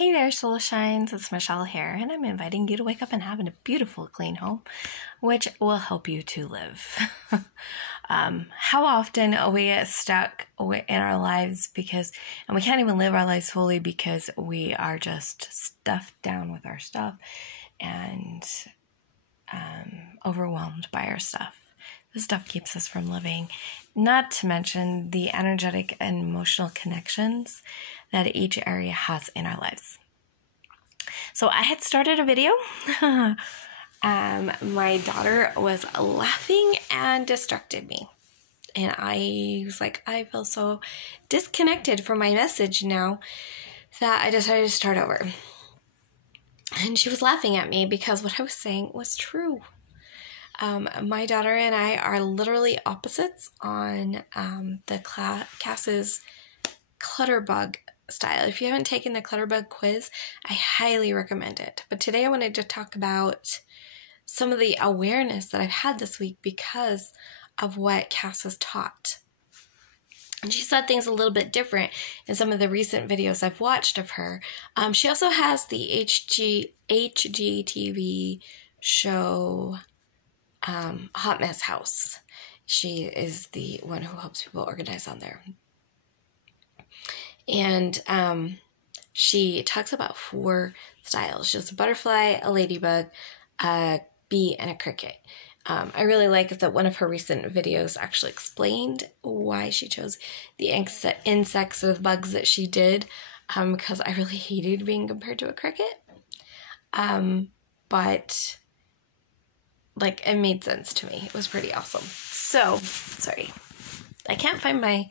Hey there, Soul Shines. It's Michelle here, and I'm inviting you to wake up and have a beautiful, clean home, which will help you to live. How often we get stuck in our lives and we can't even live our lives fully because we are just stuffed down with our stuff and overwhelmed by our stuff. This stuff keeps us from living, not to mention the energetic and emotional connections that each area has in our lives. So I had started a video. My daughter was laughing and distracted me. And I was like, I feel so disconnected from my message now that I decided to start over. And she was laughing at me because what I was saying was true. My daughter and I are literally opposites on Cass's Clutterbug style. If you haven't taken the Clutterbug quiz, I highly recommend it. But today I wanted to talk about some of the awareness that I've had this week because of what Cass has taught. And she said things a little bit different in some of the recent videos I've watched of her. She also has the HGTV show Hot Mess House. She is the one who helps people organize on there. And she talks about 4 styles. She has a butterfly, a ladybug, a bee, and a cricket. I really like that one of her recent videos actually explained why she chose the insects or the bugs that she did, because I really hated being compared to a cricket. But like, it made sense to me. It was pretty awesome. So, sorry. I can't find my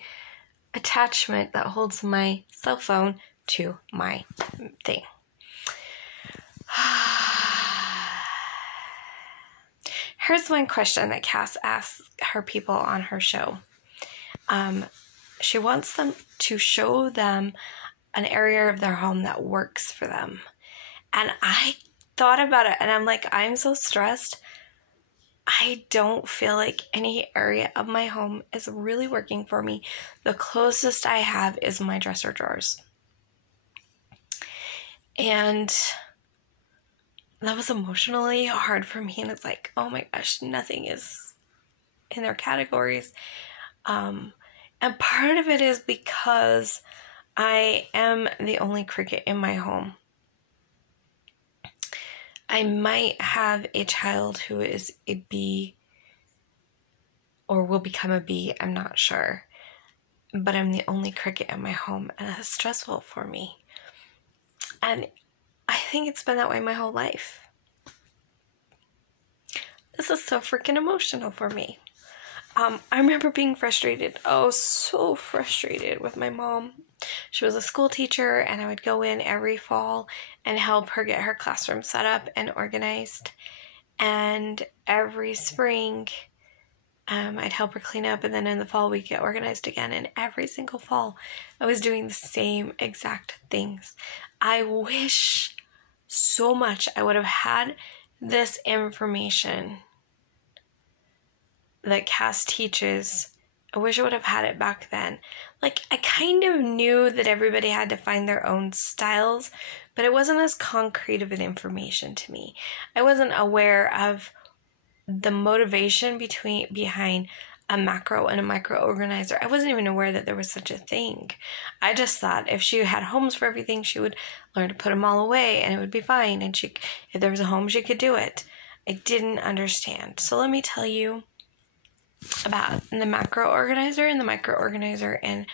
attachment that holds my cell phone to my thing. Here's one question that Cass asks her people on her show. She wants them to show them an area of their home that works for them. And I thought about it and I'm like, I'm so stressed. I don't feel like any area of my home is really working for me. The closest I have is my dresser drawers. And that was emotionally hard for me. And it's like, oh my gosh, nothing is in their categories. And part of it is because I am the only cricket in my home. I might have a child who is a bee or will become a bee, I'm not sure. But I'm the only cricket in my home, and it's stressful for me. And I think it's been that way my whole life. This is so freaking emotional for me. I remember being frustrated, so frustrated with my mom. She was a school teacher, and I would go in every fall and help her get her classroom set up and organized. And every spring, I'd help her clean up, and then in the fall, we'd get organized again. And every single fall, I was doing the same exact things. I wish so much I would have had this information that Cass teaches. I wish I would have had it back then. Like, I kind of knew that everybody had to find their own styles, but it wasn't as concrete of an information to me. I wasn't aware of the motivation behind a macro and a micro organizer. I wasn't even aware that there was such a thing. I just thought if she had homes for everything, she would learn to put them all away and it would be fine. And if there was a home, she could do it. I didn't understand. So let me tell you about the macro organizer and the micro organizer and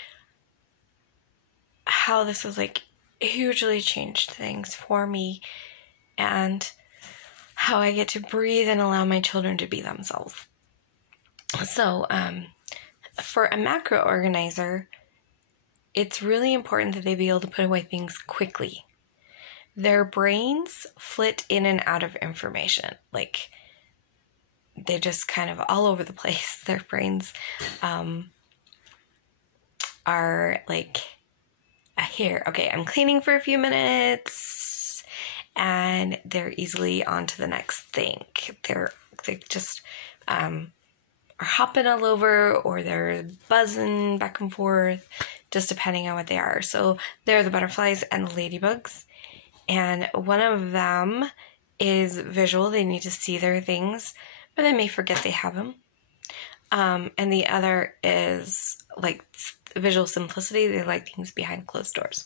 how this has like hugely changed things for me and how I get to breathe and allow my children to be themselves. So, for a macro organizer, it's really important that they be able to put away things quickly. Their brains flit in and out of information. Like, they're just kind of all over the place. Their brains are like, here, okay, I'm cleaning for a few minutes, and they're easily on to the next thing. They just are hopping all over, or they're buzzing back and forth, just depending on what they are. So they're the butterflies and the ladybugs. And one of them is visual. They need to see their things, but they may forget they have them. And the other is like visual simplicity. They like things behind closed doors.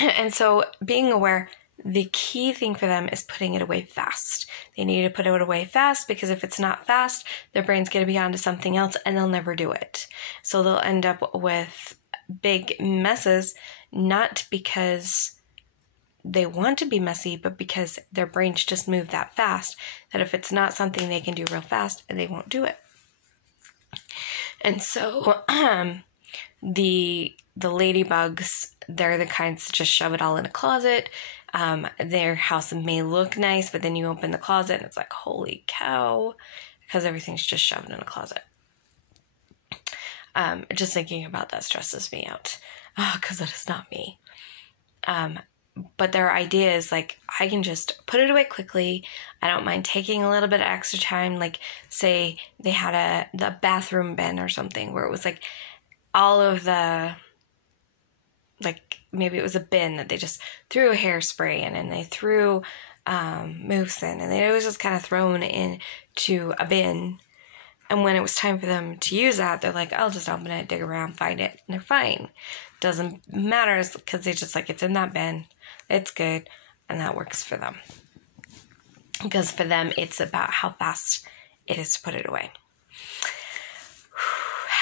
And so being aware, the key thing for them is putting it away fast. They need to put it away fast, because if it's not fast, their brain's going to be onto something else and they'll never do it. So they'll end up with big messes, not because they want to be messy, but because their brains just move that fast that if it's not something they can do real fast, they won't do it. And so the ladybugs, they're the kinds that just shove it all in a closet. Their house may look nice, but then you open the closet and it's like, holy cow, because everything's just shoved in a closet. Just thinking about that stresses me out, because that is not me. But their idea is like, I can just put it away quickly. I don't mind taking a little bit of extra time. Like, say they had the bathroom bin or something where it was like all of the, like maybe it was a bin that they just threw a hairspray in, and they threw mousse in, and it was just kind of thrown into a bin. And when it was time for them to use that, they're like, I'll just open it, dig around, find it, and they're fine. Doesn't matter, because they just like, it's in that bin, it's good, and that works for them. Because for them, it's about how fast it is to put it away.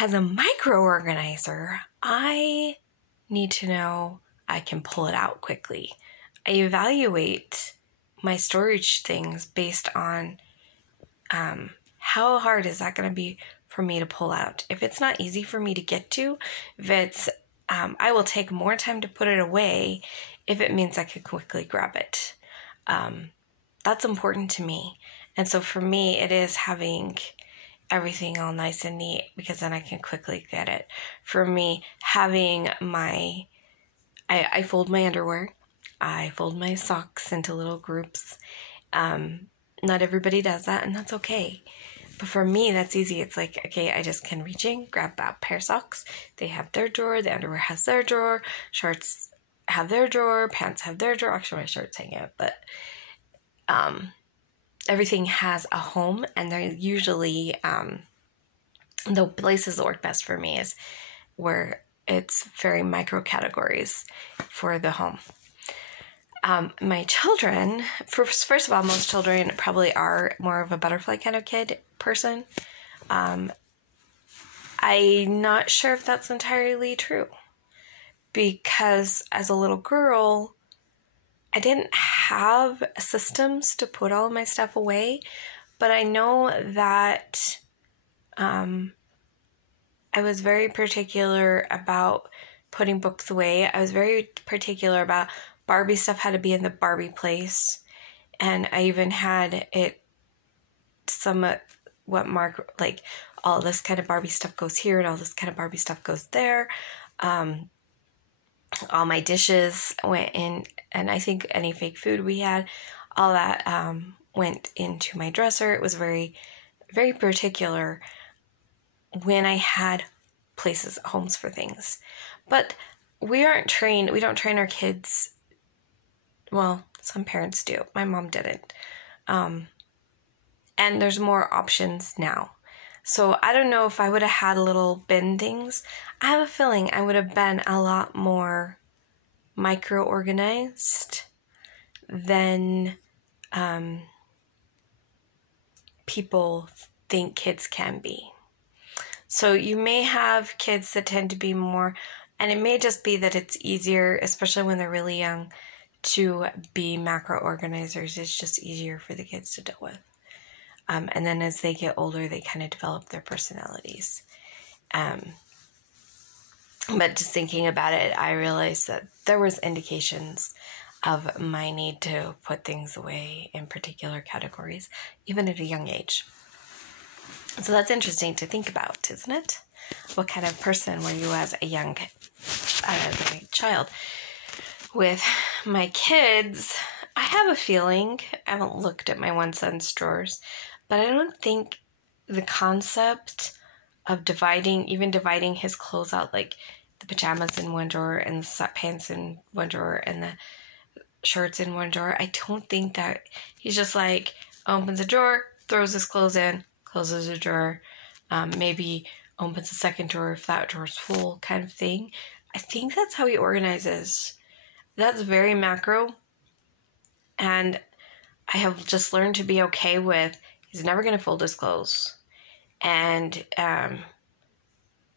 As a micro-organizer, I need to know I can pull it out quickly. I evaluate my storage things based on how hard is that going to be for me to pull out. If it's not easy for me to get to, if it's I will take more time to put it away if it means I could quickly grab it. That's important to me. And so for me, it is having everything all nice and neat, because then I can quickly get it. For me, having I fold my underwear. I fold my socks into little groups. Not everybody does that, and that's okay. But for me, that's easy. It's like, okay, I just can reach in, grab a pair of socks. They have their drawer. The underwear has their drawer. Shorts have their drawer. Pants have their drawer. Actually, my shirts hang out. But everything has a home, and they're usually the places that work best for me is where it's very micro categories for the home. My children, first of all, most children probably are more of a butterfly kind of person. I'm not sure if that's entirely true, because as a little girl, I didn't have systems to put all of my stuff away, but I know that I was very particular about putting books away. I was very particular about Barbie stuff had to be in the Barbie place. And I even had it somewhat like all this kind of Barbie stuff goes here and all this kind of Barbie stuff goes there. All my dishes went in, and I think any fake food we had, all that went into my dresser. It was very, very particular when I had homes for things. But we don't train our kids. Well, some parents do. My mom didn't. And there's more options now. So I don't know if I would have had little bin things. I have a feeling I would have been a lot more micro-organized than people think kids can be. So you may have kids that tend to be more, and it may just be that it's easier, especially when they're really young, to be macro organizers. It's just easier for the kids to deal with. And then as they get older, they kind of develop their personalities. But just thinking about it, I realized that there was indications of my need to put things away in particular categories, even at a young age. So that's interesting to think about, isn't it? What kind of person were you as a young child? With my kids, I have a feeling, I haven't looked at my one son's drawers, but I don't think the concept of dividing his clothes out, like the pajamas in one drawer and the sweatpants in one drawer and the shirts in one drawer. I don't think that he's just like opens a drawer, throws his clothes in, closes a drawer, maybe opens a second drawer if that drawer's full, kind of thing. I think that's how he organizes. That's very macro, and I have just learned to be okay with he's never going to fold his clothes, and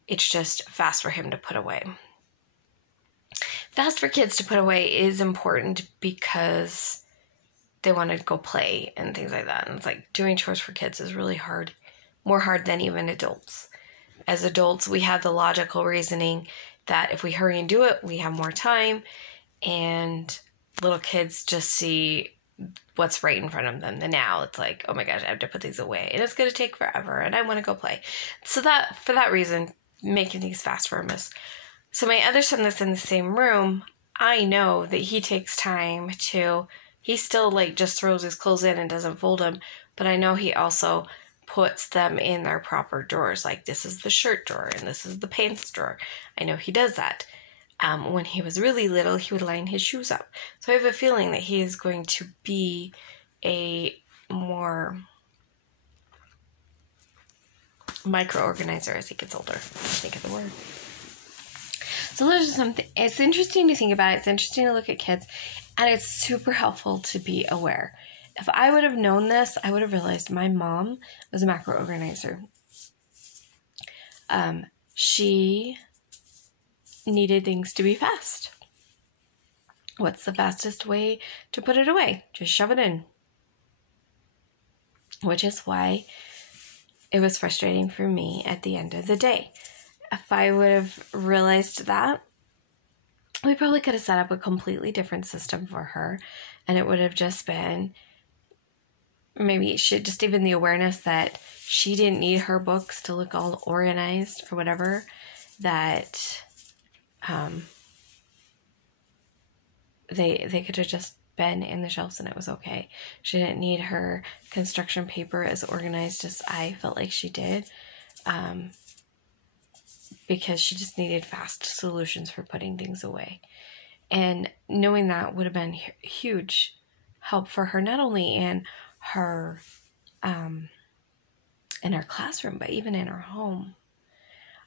it's just fast for him to put away. Fast for kids to put away is important because they want to go play and things like that. And it's like doing chores for kids is really hard, more hard than even adults. As adults, we have the logical reasoning that if we hurry and do it, we have more time. And little kids just see what's right in front of them. And now it's like, oh my gosh, I have to put these away. And it's going to take forever. And I want to go play. So that, for that reason, making things fast for him is. So my other son that's in the same room, I know that he takes time to, he still like just throws his clothes in and doesn't fold them. But I know he also puts them in their proper drawers. Like this is the shirt drawer and this is the pants drawer. I know he does that. When he was really little, he would line his shoes up. So I have a feeling that he is going to be a more micro-organizer as he gets older. I think of the word. So there's something, it's interesting to think about. It's interesting to look at kids, and it's super helpful to be aware. If I would have known this, I would have realized my mom was a macro-organizer. She needed things to be fast. What's the fastest way to put it away? Just shove it in. Which is why it was frustrating for me at the end of the day. If I would have realized that, we probably could have set up a completely different system for her, and it would have just been maybe just even the awareness that she didn't need her books to look all organized or whatever, that they could have just been in the shelves and it was okay. She didn't need her construction paper as organized as I felt like she did, because she just needed fast solutions for putting things away. And knowing that would have been huge help for her, not only in her classroom, but even in her home.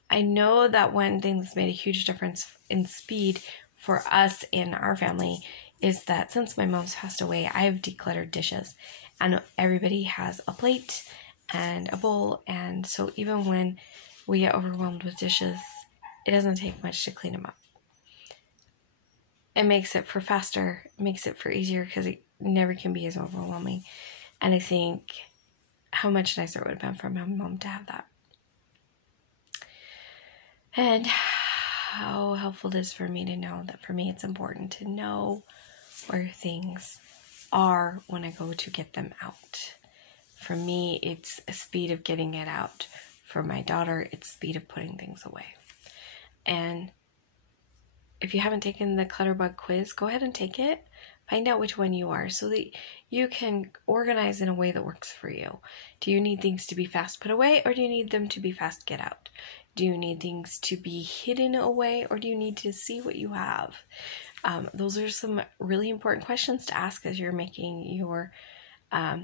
I know that one thing that's made a huge difference in speed for us in our family is that since my mom's passed away, I have decluttered dishes, and everybody has a plate and a bowl. And so even when we get overwhelmed with dishes, it doesn't take much to clean them up. It makes it for faster, makes it for easier, because it never can be as overwhelming. And I think how much nicer it would have been for my mom to have that. And how helpful it is for me to know that for me it's important to know where things are when I go to get them out. For me, it's a speed of getting it out. For my daughter, it's speed of putting things away. And if you haven't taken the Clutterbug quiz, go ahead and take it. Find out which one you are so that you can organize in a way that works for you. Do you need things to be fast put away, or do you need them to be fast get out? Do you need things to be hidden away, or do you need to see what you have? Those are some really important questions to ask as you're making your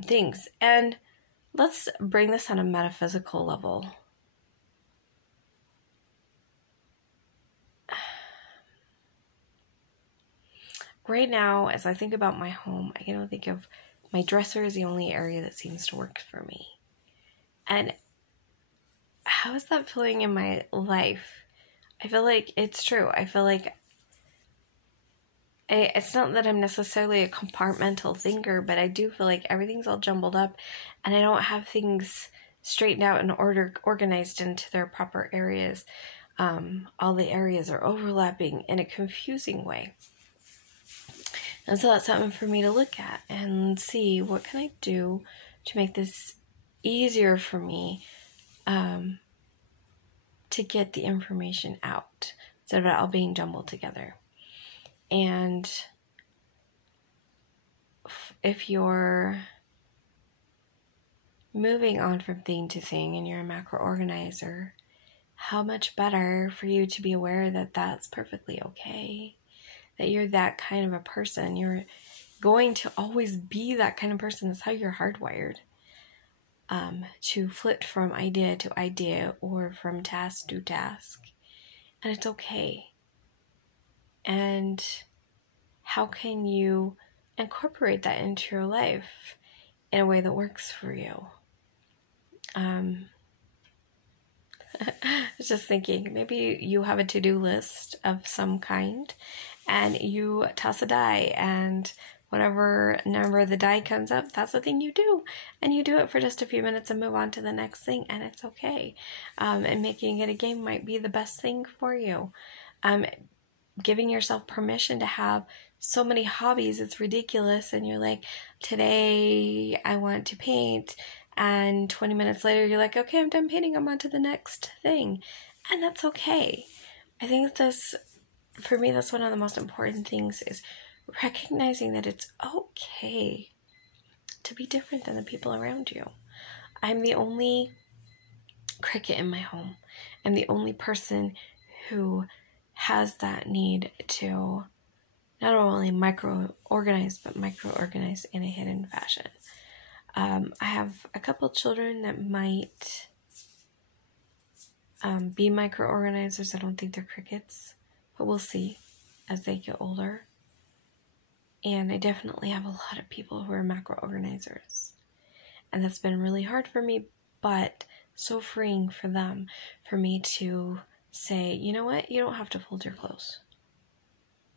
things. And let's bring this on a metaphysical level. Right now, as I think about my home, I can think of my dresser is the only area that seems to work for me. And how is that feeling in my life? I feel like it's true. I feel like it's not that I'm necessarily a compartmental thinker, but I do feel like everything's all jumbled up and I don't have things straightened out and organized into their proper areas. All the areas are overlapping in a confusing way. And so that's something for me to look at and see, what can I do to make this easier for me to get the information out instead of it all being jumbled together. And if you're moving on from thing to thing and you're a macro organizer, how much better for you to be aware that that's perfectly okay, that you're that kind of a person. You're going to always be that kind of person. That's how you're hardwired, to flit from idea to idea or from task to task. And it's okay. And how can you incorporate that into your life in a way that works for you? I was just thinking, maybe you have a to-do list of some kind and you toss a die, and whatever number the die comes up, that's the thing you do. And you do it for just a few minutes and move on to the next thing, and it's okay. And making it a game might be the best thing for you. Giving yourself permission to have so many hobbies, it's ridiculous. And you're like, today I want to paint. And 20 minutes later, you're like, okay, I'm done painting. I'm on to the next thing. And that's okay. I think for me, that's one of the most important things, is recognizing that it's okay to be different than the people around you. I'm the only cricket in my home. I'm the only person who has that need to not only micro-organize, but micro-organize in a hidden fashion. I have a couple children that might be micro-organizers. I don't think they're crickets, but we'll see as they get older. And I definitely have a lot of people who are macro-organizers. And that's been really hard for me, but so freeing for them, for me to say, you know what, you don't have to fold your clothes.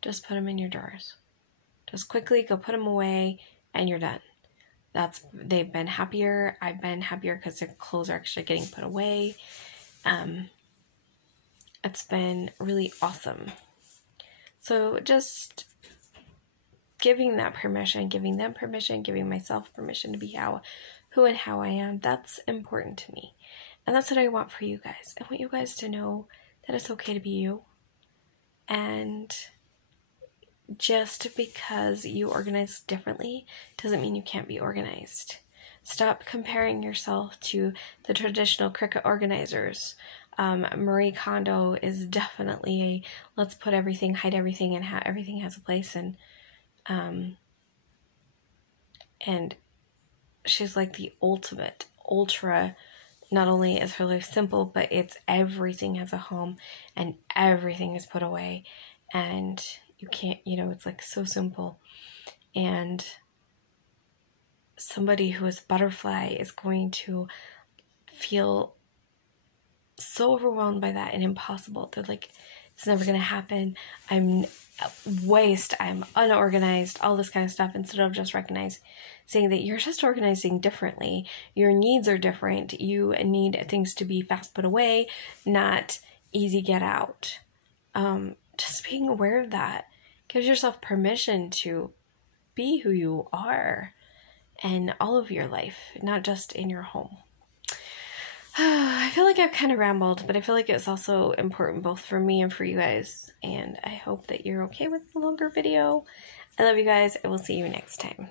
Just put them in your drawers. Just quickly go put them away and you're done. They've been happier. I've been happier because their clothes are actually getting put away. It's been really awesome. So just giving that permission, giving them permission, giving myself permission to be who and how I am, that's important to me. And that's what I want for you guys. I want you guys to know that it's okay to be you. And just because you organize differently doesn't mean you can't be organized. Stop comparing yourself to the traditional cricket organizers. Marie Kondo is definitely a let's put everything, hide everything, and everything has a place. And she's like the ultimate ultra. Not only is her life simple, but it's everything has a home and everything is put away. And you can't, it's like so simple. And somebody who is butterfly is going to feel so overwhelmed by that and impossible. They're like, it's never going to happen. I'm waste. I'm unorganized, all this kind of stuff, instead of just saying that you're just organizing differently. Your needs are different. You need things to be fast put away, not easy get out. Just being aware of that gives yourself permission to be who you are in all of your life, not just in your home. I feel like I've kind of rambled, but I feel like it's also important both for me and for you guys. And I hope that you're okay with the longer video. I love you guys. I will see you next time.